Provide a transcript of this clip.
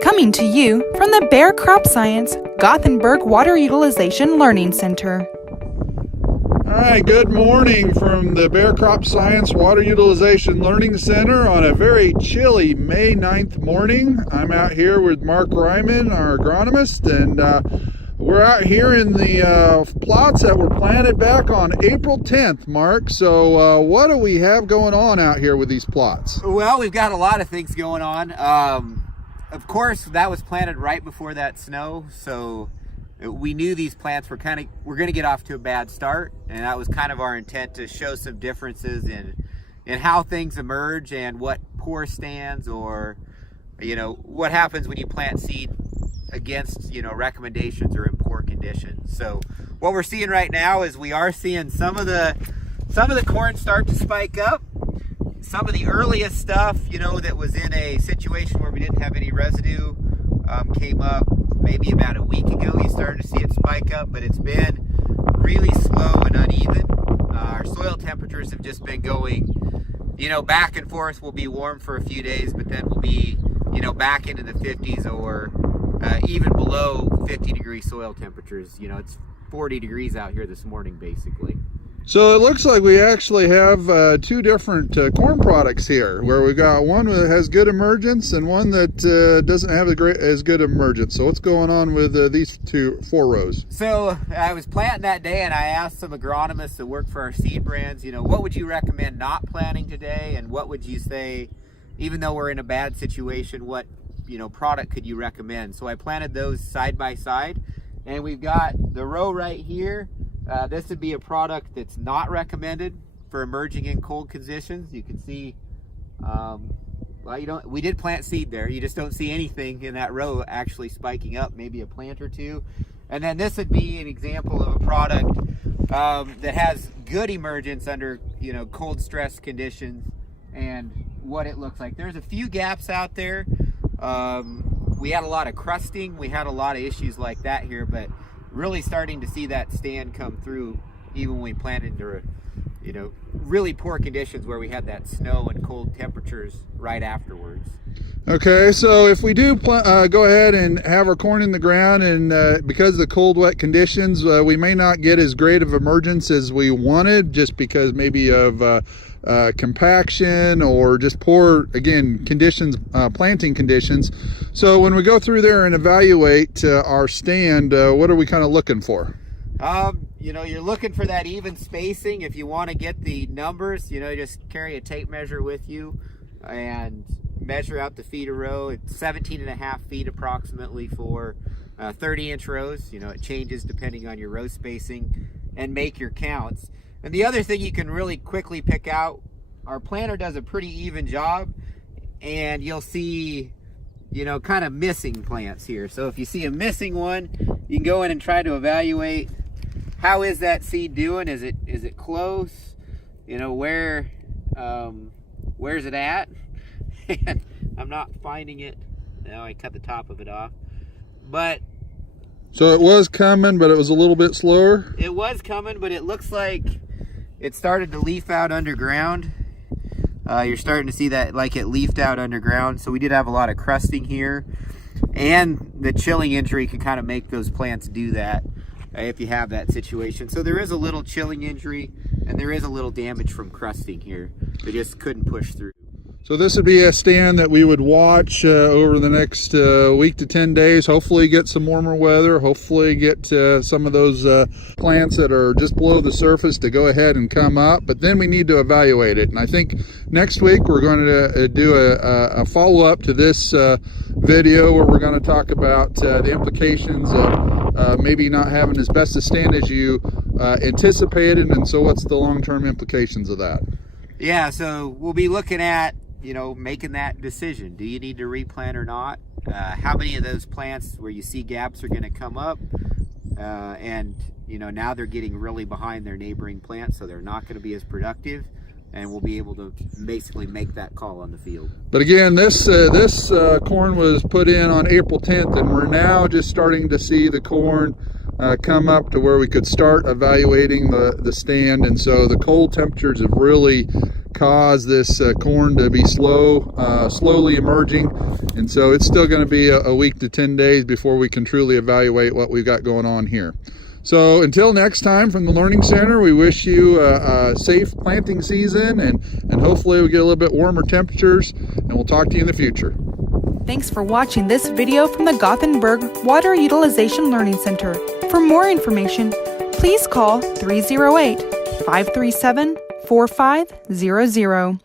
Coming to you from the Bayer Crop Science Gothenburg Water Utilization Learning Center. All right, good morning from the Bayer Crop Science Water Utilization Learning Center on a very chilly May 9th morning. I'm out here with Mark Reiman, our agronomist, and we're out here in the plots that were planted back on April 10th, Mark. So what do we have going on out here with these plots? Well, we've got a lot of things going on. Of course, that was planted right before that snow, so we knew these plants were going to get off to a bad start, and that was kind of our intent, to show some differences in how things emerge and what poor stands, or what happens when you plant seed against recommendations or in poor conditions. So what we're seeing right now is we are seeing some of the corn start to spike up. Some of the earliest stuff, that was in a situation where we didn't have any residue, came up maybe about a week ago. You started to see it spike up, but it's been really slow and uneven. Our soil temperatures have just been going, back and forth. We'll be warm for a few days, but then we'll be, back into the 50s or even below 50-degree soil temperatures. It's 40 degrees out here this morning, basically. So it looks like we actually have two different corn products here, where we've got one that has good emergence and one that doesn't have as good emergence. So what's going on with these four rows? So I was planting that day, and I asked some agronomists that work for our seed brands, what would you recommend not planting today, and what would you say, even though we're in a bad situation, what product could you recommend? So I planted those side by side, and we've got the row right here. This would be a product that's not recommended for emerging in cold conditions. You can see, we did plant seed there. You just don't see anything in that row actually spiking up, maybe a plant or two. And then this would be an example of a product that has good emergence under, cold stress conditions, and what it looks like. There's a few gaps out there. We had a lot of crusting. We had a lot of issues like that here, but really starting to see that stand come through even when we planted under really poor conditions where we had that snow and cold temperatures right afterwards. Okay, so if we do go ahead and have our corn in the ground, and because of the cold, wet conditions, we may not get as great of emergence as we wanted, just because maybe of compaction or just poor, again, conditions, planting conditions. So when we go through there and evaluate our stand, what are we kind of looking for? You're looking for that even spacing. If you want to get the numbers, just carry a tape measure with you and measure out the feet a row. It's 17.5 feet approximately for 30-inch rows. It changes depending on your row spacing, and make your counts. And the other thing you can really quickly pick out, our planter does a pretty even job, and you'll see, kind of missing plants here. So if you see a missing one, you can go in and try to evaluate, how is that seed doing? Is it close? Where's it at? And I'm not finding it. Now I cut the top of it off. But so it was coming, but it was a little bit slower? It was coming, but it looks like it started to leaf out underground. You're starting to see that, like, it leafed out underground. So we did have a lot of crusting here, and the chilling injury can kind of make those plants do that if you have that situation. So there is a little chilling injury, and there is a little damage from crusting here. They just couldn't push through. So this would be a stand that we would watch over the next week to 10 days. Hopefully get some warmer weather. Hopefully get some of those plants that are just below the surface to go ahead and come up. But then we need to evaluate it. And I think next week we're going to do a follow-up to this video, where we're going to talk about the implications of maybe not having as best a stand as you anticipated. And so what's the long-term implications of that? Yeah, so we'll be looking at making that decision. Do you need to replant or not? How many of those plants where you see gaps are going to come up? And, now they're getting really behind their neighboring plants, so they're not going to be as productive. And we'll be able to basically make that call on the field. But again, this corn was put in on April 10th, and we're now just starting to see the corn come up to where we could start evaluating the stand. And so the cold temperatures have really cause this corn to be slowly emerging. And so it's still going to be a week to 10 days before we can truly evaluate what we've got going on here. So until next time from the Learning Center, we wish you a safe planting season, and hopefully we get a little bit warmer temperatures, and we'll talk to you in the future. Thanks for watching this video from the Gothenburg Water Utilization Learning Center. For more information, please call 308-537-4500.